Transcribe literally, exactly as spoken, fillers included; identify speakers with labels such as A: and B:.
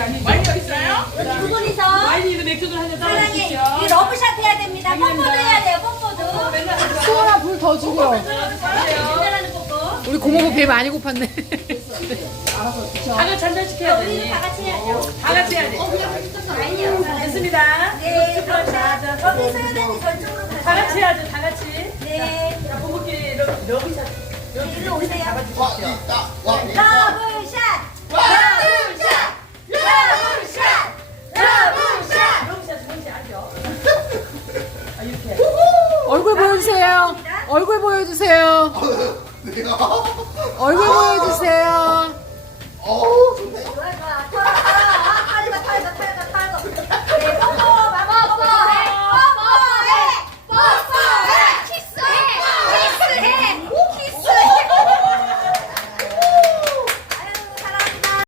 A: 와인이 어디 있어요?
B: 두 분이서
A: 와인이도 맥주도 한잔
B: 사랑해.
A: 따라주십시오.
B: 이 러브샷 해야 됩니다. 뽀뽀도 해야 돼요. 뽀뽀도.
C: 수원아 불 더 죽여.
B: 대단하는 뽀뽀.
C: 우리 고모부 배 많이 고팠네.
A: 다 같이 한잔 시켜야
B: 우리는
A: 되니.
B: 다 같이 해야죠.
A: 다 같이 해야 돼.
B: 아니요.
A: 됐습니다.
B: 네.
A: 자, 자, 자, 자.
B: 저기 소연언니 저쪽으로 가세요.
A: 다 같이 해야죠. 다 같이.
B: 네.
A: 자, 부부끼리 러- 러브샷.
B: 이리 오세요.
A: 잡아주십시오.
B: 러브샷! 러브샷! 러브샷! 러브샷!
A: 러브샷 뭔지 알죠? 아, 이렇게.
C: 얼굴 보여주세요. 얼굴 보여주세요. 얼굴 보여주세요.
D: 어우